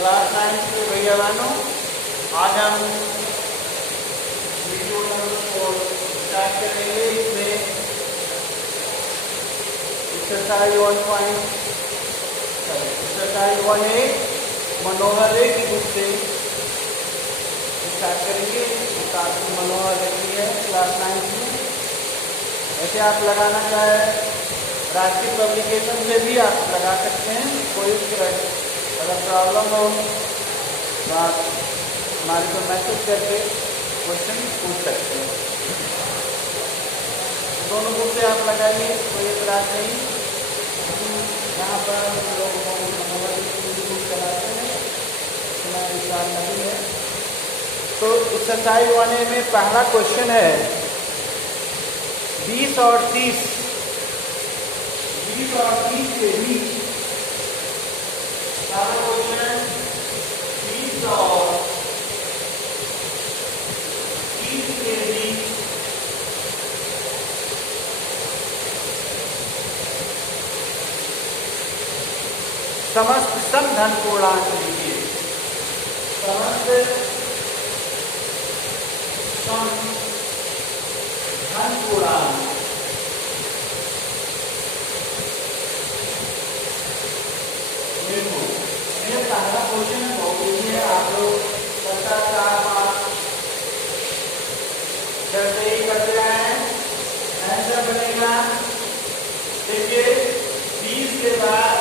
Class 9 के भैया बहनों, आज हम वीडियो नंबर 4 स्टार्ट करेंगे। इसमें एक्सरसाइज 1 मनोहर की बुक से स्टार्ट करेंगे। काफी मनोहर लिखी है क्लास 9 में। ऐसे आप लगाना चाहे राष्ट्रीय पब्लिकेशन से भी आप लगा सकते हैं। कोई अगर प्रॉब्लम हो तो आप हमारे को मैसेज करके क्वेश्चन पूछ सकते हैं। दोनों बुक से आप लगाइए, कोई एतराज नहीं। यहाँ पर हम लोग बुक चलाते हैं, इतना विचार नहीं है। तो एक्सरसाइज 1 में पहला क्वेश्चन है 20 और 30 के बीच। क्वेश्चन 20 और 30 के बीच समस्त समधन पूर्णांक लीजिए। समस्त समधन पूर्णांक पहला क्वेश्चन है, बहुत इजी है। आप लोग करता 4 मार्क्स करते ही करते हैं। आंसर बनेगा, देखिए 20 के बाद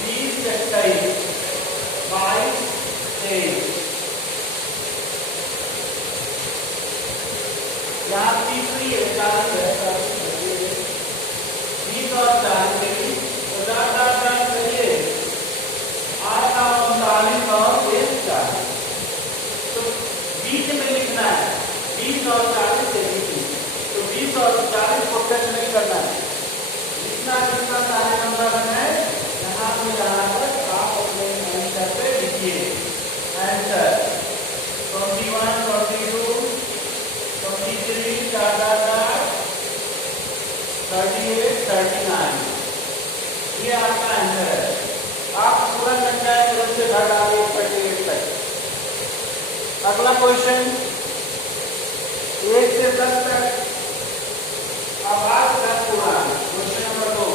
20 से 23 22 23। यहाँ तीसरी है 40 है। 20 और 40 के लिए 50 करिए 8 और 39 और 1 40। तो बीच में लिखना है 20 और 40 के बीच में। तो 20 और 40 को टच नहीं करना है, जितना जितना सारे नंबर है यहाँ पे पर आप अपने आंसर पे लिखिए। आंसर 21 22 23 38 39। ये आपका आंसर है। आप पूरा संख्या तुरंत से घर डालिए 38 तक। अगला क्वेश्चन 1 से 10 तक अभाज्य धन पूर्णांक। क्वेश्चन नंबर 2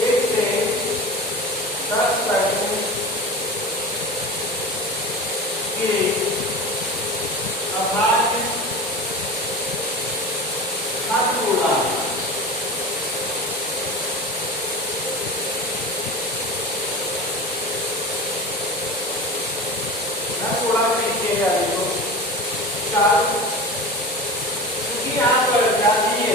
1 से 10 तक के अभाज्य धन पूर्णांक। क्योंकि यहाँ पर जानिए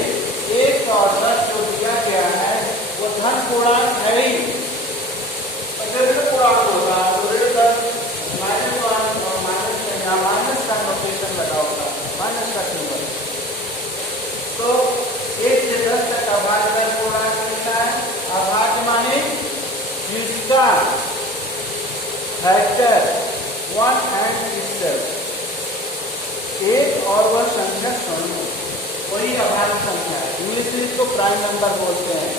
1 और 10 जो दिया गया है वो धन पूर्णांक है ही। अगर ऋण पूर्णांक होगा तो ऋण 10 -1 और माइनस का नोटेशन लगा होगा, माइनस का सिंबल। तो 1 से 10 तक अभाज्य धन पूर्णांक मिलता है। अभाज्य माने जिसका फैक्टर 1 एंड itself, एक और वह संख्या स्वयं, वही अभाज्य संख्या है। इंग्लिश में इसको प्राइम नंबर बोलते हैं।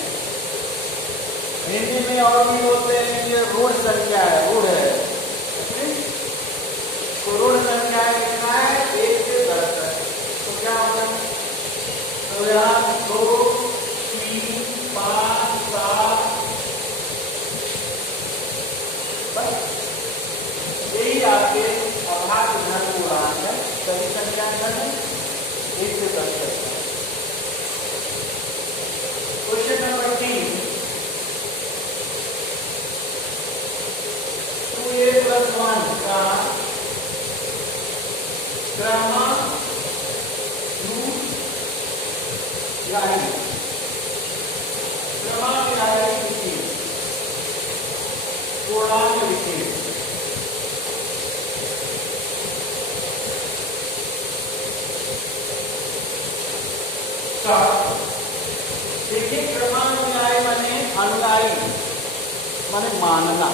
हिंदी में और भी बोलते हैं ये ऋण संख्या है, ऋण है। तो ऋण संख्या कितना है 1 से 10 तक। तो क्या होगा, तो यहाँ 2 3 5 7 बस यही आपके अभाज्य धन पूर्णांक है। सभी संख्या है 1 से 10 तक। क्वेश्चन नंबर 3 2a + 1 का क्रमानुसार लिखिए, पूर्णांक लिखिए। देखिए क्रमानुयायी माने अनुयायी माने मानना।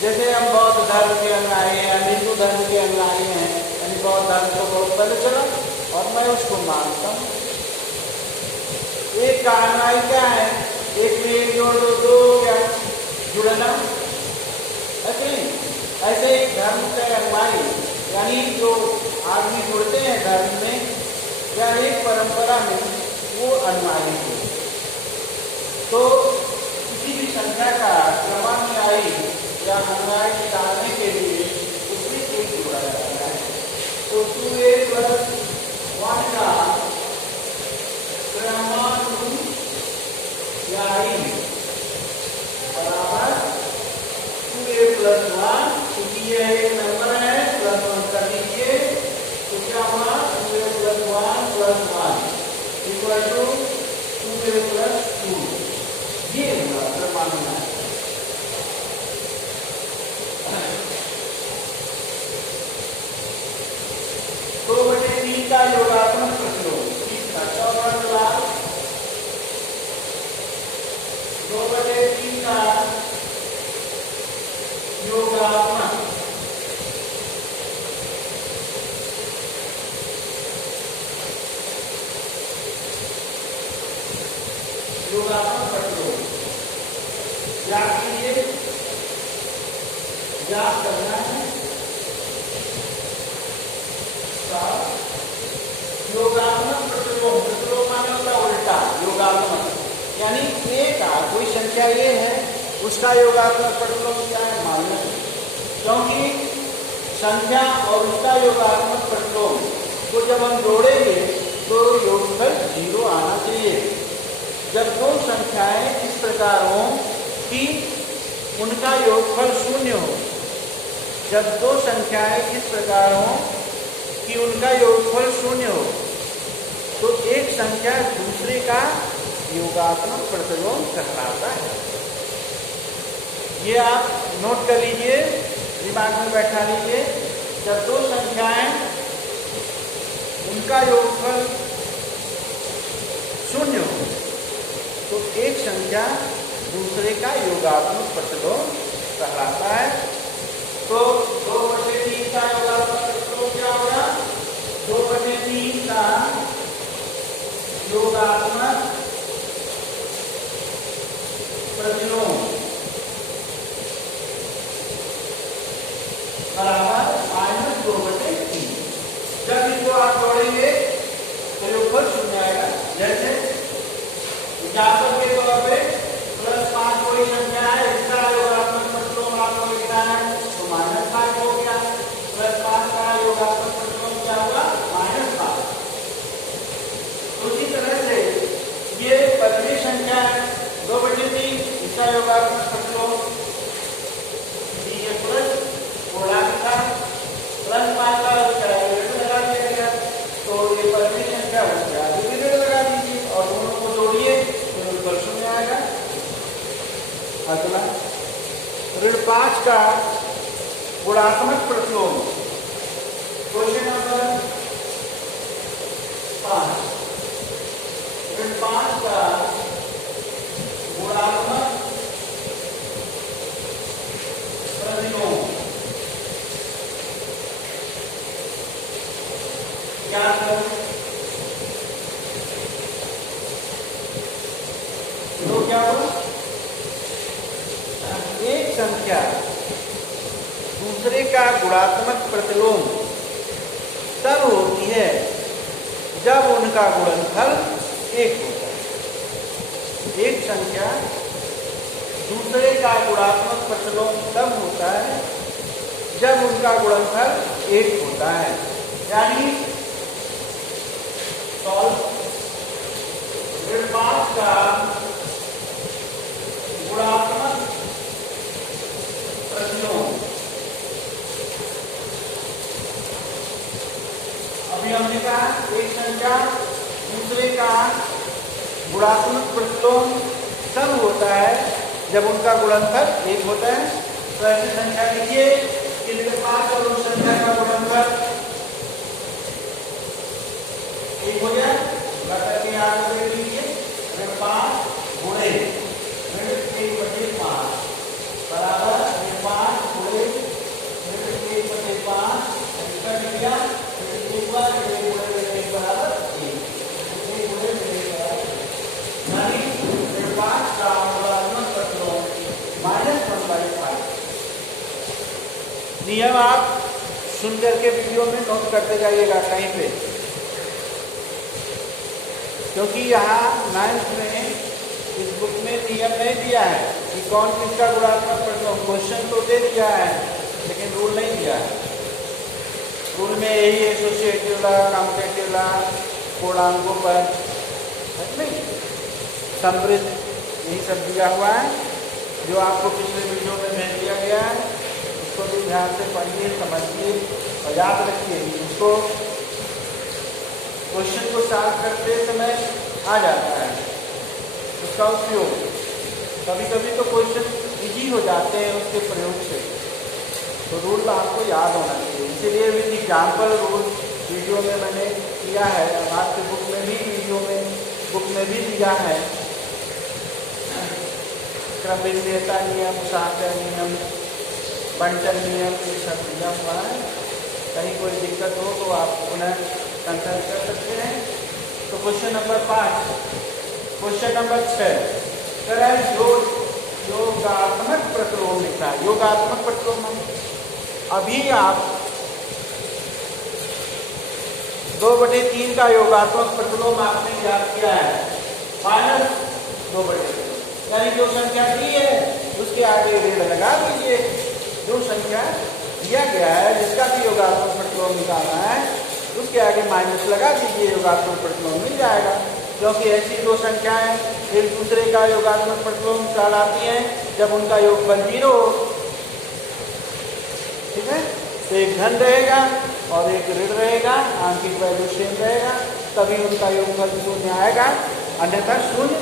जैसे हम बौद्ध धर्म के अनुयायी हैं, हिंदू धर्म के अनुयायी हैं, यानी बौद्ध धर्म को बहुत पहले चला और मैं उसको मानता हूँ। एक का अनुयायी क्या है, एक में एक जोड़ दो, क्या जुड़ना, ऐसे एक धर्म से अनुयायी यानी जो आदमी जुड़ते हैं धर्म में या एक परंपरा में वो अनुयायी थे। तो किसी भी संख्या का क्रमानुयायी या अनुयायी निकालने के लिए उसमें एक जोड़ा जाता है। तो 2a + 1 का क्रमानुयायी बराबर 2a + 1, क्योंकि ये एक नंबर है +1 कर लीजिए तो क्या हुआ 2a + 1 + 1 इक्वल टू 2a + 2। ये हुआ क्रमानुयायी। 2/3 का योगात्मक प्रतिलोम तीसरा चौथा सवाल। 2/3 का योगात्मक प्रतिलोम याद कीजिए, याद करना है। योगात्मक प्रतिलोम, प्रतिलोम माने होता उल्टा, योगात्मक यानी a का कोई संख्या a है उसका योगात्मक प्रतिलोम क्या है मालूम है, क्योंकि संख्या और उसका योगात्मक प्रतिलोम को जब हम जोड़ेंगे तो योगफल 0 आना चाहिए। जब दो संख्याएं इस प्रकार हो कि उनका योगफल 0 हो, जब दो संख्याएं इस प्रकार हो कि उनका योगफल 0 हो तो एक संख्या दूसरे का योगात्मक प्रतिलोम कहलाता है। ये आप नोट कर लीजिए, दिमाग में बैठा लीजिए। जब दो संख्याएं उनका योगफल 0 हो तो एक संख्या दूसरे का योगात्मक प्रतिलोम कहलाता है। तो 2/3 का योगात्मक प्रतिलोम क्या होगा? 2/3 का योगात्मक प्रतिलोम बराबर -2/3। जब इसको आप जोड़ेंगे तो योगफल 0 आएगा। जैसे एग्जाम्पल के तौर पे +5 कोई संख्या है, इसका योगात्मक प्रतिलोम आपको लिखना है तो -5 हो गया। +5 का योगात्मक प्रतिलोम क्या होगा? -5। उसी तरह से ये पहली संख्या है 2/3, इसका योगात्मक प्रतिलोम प्लस थोड़ा सा +5 का कैलकुलेटर लगा दिया गया तो ये पहली संख्या हो गया, कैलकुलेटर लगा दीजिए और दोनों को जोड़िए तो योगफल 0 आएगा। अगला ऋण 5 का गुणात्मक प्रतिलोम, क्वेश्चन नंबर 5। ऋण 5 का गुणात्मक प्रतिलोम क्या करें? तो क्या हो, एक संख्या दूसरे का गुणात्मक प्रतिलोम तब होती है जब उनका गुणनफल 1 होता है। एक संख्या दूसरे का गुणात्मक प्रतिलोम तब होता है जब उनका गुणनफल 1 होता है। यानी ऋण 5 का गुणात्मक प्रतिलोम, अभी हमने कहा एक संख्या दूसरे का गुणात्मक प्रतिलोम तब होता है जब उनका गुणनफल 1 होता है। तो ऐसी संख्या लीजिए कि ऋण 5 और उस संख्या का गुणनफल 1 हो गया, करके याद कर लीजिए। ऋण 5 गुणे ऋण 1/5 बराबर ऋण 5 गुणे ऋण 1/5 इसका लिखा ऋण 1 बराबर 1 गुणे ऋण 1 बराबर यानी ऋण 5 का गुणात्मक प्रतिलोम -1/5। नियम आप सुन करके वीडियो में नोट करते जाइएगा कहीं पे, क्योंकि यहाँ 9th में इस बुक में नियम नहीं दिया है कि कौन किसका गुणात्मक प्रतिलोम। क्वेश्चन तो दे दिया है लेकिन रूल नहीं दिया है। रूल में यही एसोसिएटिव ला, कम्यूटेटिव ला, पूर्णांकों पर नहीं समृद्ध, यही सब दिया हुआ है जो आपको पिछले वीडियो में भेज दिया गया है। उसको भी ध्यान से पढ़िए, समझिए और याद रखिए। उसको क्वेश्चन को सॉल्व करते समय आ जाता है उसका उपयोग। कभी कभी तो क्वेश्चन इजी हो जाते हैं उसके प्रयोग से, तो रूल आपको याद होना चाहिए। इसीलिए विद एग्जाम्पल रूल वीडियो में मैंने किया है, आपके बुक में भी वीडियो में बुक में भी दिया है। क्रमविधेयता नियम, साहचर्य नियम, बंटन नियम, ये सब दिया हुआ है। कहीं कोई दिक्कत हो तो आप पुनः कंसल्ट कर सकते हैं। तो क्वेश्चन नंबर 5, क्वेश्चन नंबर 6 कह रहा है योगात्मक प्रतिलोम लिखा है। योगात्मक प्रतिलोम अभी आप 2/3 का योगात्मक प्रतिलोम आपने याद किया है, -2/3 यानी जो संख्या दी है उसके आगे ऋण लगा दीजिए। जो संख्या दिया गया है जिसका भी योगात्मक प्रतिलोम निकालना है उसके आगे माइनस लगा दीजिए, योगात्मक प्रतिलोम मिल जाएगा। क्योंकि ऐसी दो संख्याएं एक दूसरे का योगात्मक प्रतिलोम कहलाती हैं जब उनका योगफल 0 हो। ठीक है, तो एक धन रहेगा और एक ऋण रहेगा, आंशिक वैल्यू सेम रहेगा, तभी उनका योगफल 0 आएगा, अन्यथा 0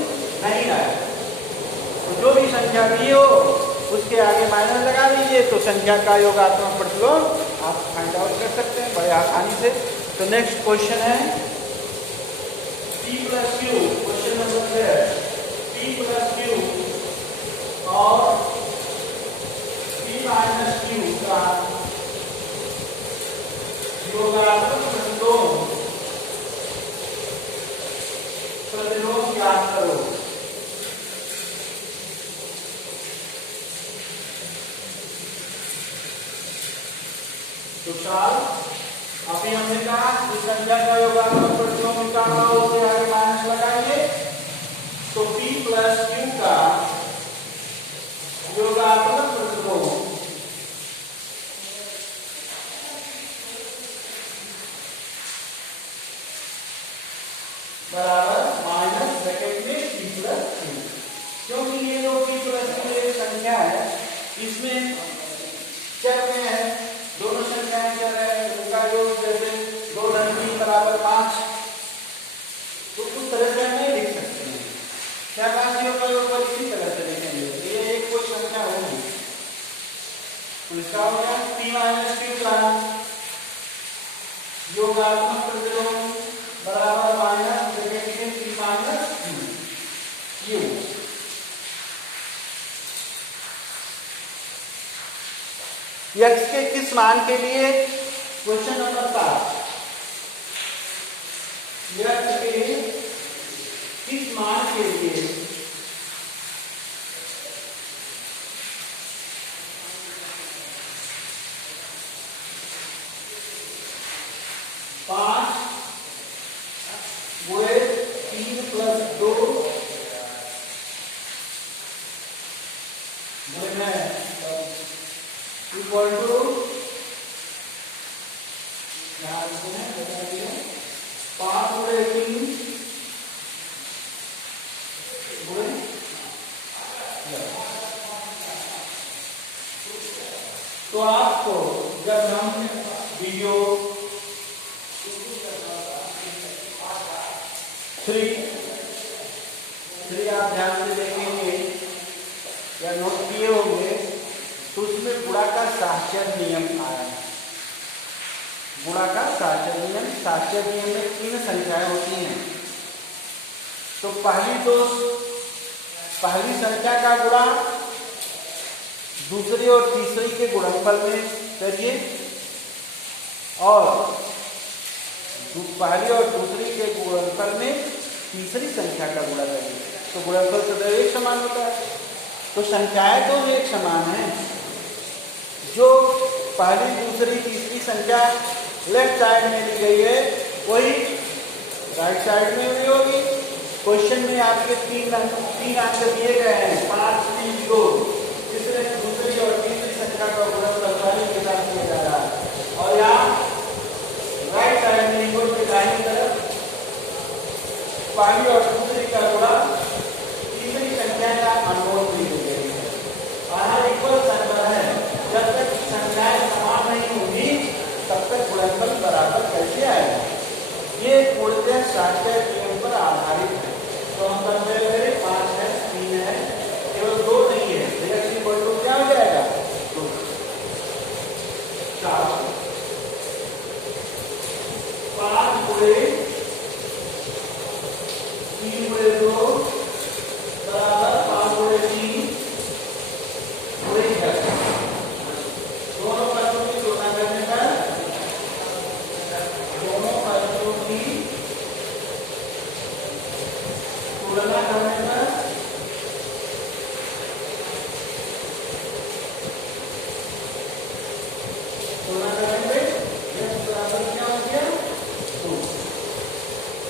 नहीं आएगा। तो जो भी संख्या दी हो उसके आगे माइनस लगा दीजिए, तो संख्या का योगात्मक प्रतिलोम आप फाइंड आउट कर सकते हैं बड़े आसानी से। तो नेक्स्ट क्वेश्चन है P+Q, क्वेश्चन नंबर 6, P+Q और P-Q का योगात्मक प्रतिलोम ज्ञात करो। तो साल अभी हमने कहा इस संख्या का योगात्मक प्रतिलोम निकालना हो उसे आगे माइनस लगाएंगे। तो P+Q का योगात्मक प्रतिलोम बराबर माइनस ब्रैकेट में P+Q। क्योंकि ये जो P+Q एक संख्या है इसमें चर में है, दोनों संख्याएं चर है, उनका योग जैसे 2 धन 3 बराबर 5, तो उस तरह से हम नहीं लिख सकते हैं। क्या राशियों का योग इसी तरह से लिखेंगे, ये एक कोई संख्या होगी। तो इसका हो गया P-Q का योगात्मक प्रतिलोम बराबर माइनस ब्रैकेट में P-Q। x के किस मान के लिए, क्वेश्चन नंबर 7, x के किस मान के लिए पांच गुणे 3 + 2 इक्वल टू 5 गुणे 3 गुणे। तो आपको जब हम वीडियो 3 आप ध्यान से देखेंगे या नोट किए होंगे तो उसमें गुणा का साहचर्य नियम आया। गुणा का साहचर्य नियम, साहचर्य नियम में 3 संख्याएं होती हैं। तो पहली संख्या का गुणा दूसरी और तीसरी के गुणनफल में करिए और पहली और दूसरी के गुणनफल में तीसरी संख्या का गुणा करिए, तो गुणनफल सदैव एक समान होता है। तो संख्याएं तो एक समान हैं, जो पहली, दूसरी, तीसरी संख्या लेफ्ट साइड में ली गई है, वही राइट साइड में भी होगी। क्वेश्चन में आपके तीन आंसर दिए गए हैं, 5, 3, 2। तीसरे, दूसरी और तीसरी संख्या का गुणनफल पहली के साथ किया जा रहा है। और यहाँ राइट साइड में इनवर्ट के दाहिनी तरफ पहली और दूसरी का गुणा तीसरी संख्या का अनमोल दी गई है। और इक्वल नंबर है, जब तक संख्याएं समान नहीं होगी तब तक गुणनफल बराबर कैसे आएगा। ये पूर्णतः शास्त्रीय नियम पर आधारित है। तो हम कंपेयर करें, 5 है, 3 है, केवल 2 नहीं है, डायरेक्टली इक्वल टू क्या हो जाएगा, 2, 4, 5 गुणे 3 गुणे 2 बराबर 5 गुणे 3 गुणे 10। दोनों पक्षों की तुलना करने पर तुलना करने पर तुलना करने पे x बराबर क्या हो गया, 2।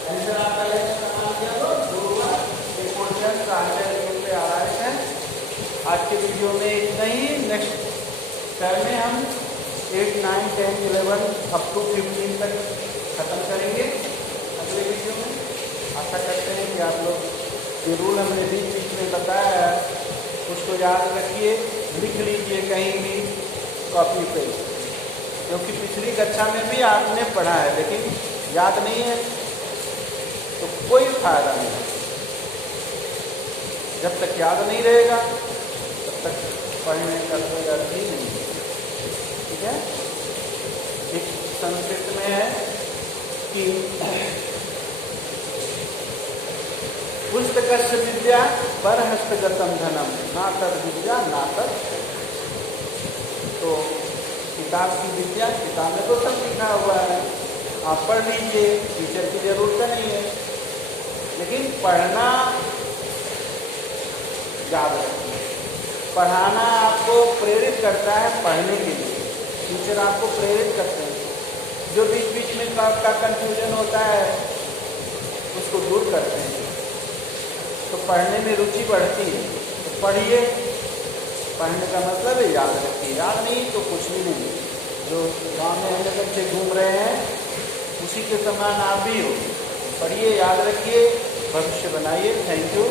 आंसर आपका x का मान क्या हो, 2 हुआ। ये क्वेश्चन ट्रांसलेट रूप पे आधारित है। आज के वीडियो में इतना ही। नेक्स्ट टर्म में हम 8, 9, 10, 11 अप टू 15 तक खत्म करेंगे अगले वीडियो में। आशा करते हैं कि आप लोग ये रूल हमने बीच में बताया है उसको याद रखिए, लिख लीजिए कहीं भी कॉपी पे, क्योंकि पिछली कक्षा में भी आपने पढ़ा है लेकिन याद नहीं है तो कोई फायदा नहीं। जब तक याद नहीं रहेगा तब तक पढ़ने का कोई अर्थ ही नहीं है। ठीक है, एक संस्कृत में है कि पुस्तकस्य विद्या परहस्तगतम धनम ना तद विद्या ना तद। तो किताब की विद्या, किताब में तो सब लिखा हुआ है, आप पढ़ लीजिए, टीचर की जरूरत नहीं है, लेकिन पढ़ना याद रखिए। पढ़ाना आपको प्रेरित करता है पढ़ने के लिए, टीचर आपको प्रेरित करते हैं। जो बीच बीच में आपका कंफ्यूजन होता है उसको दूर करते हैं, तो पढ़ने में रुचि बढ़ती है। तो पढ़िए, पढ़ने का मतलब है याद रखिए, याद नहीं तो कुछ भी नहीं। जो गाँव में हम बच्चे घूम रहे हैं उसी के समान आप भी हो। पढ़िए, याद रखिए, भविष्य बनाइए। Thank you.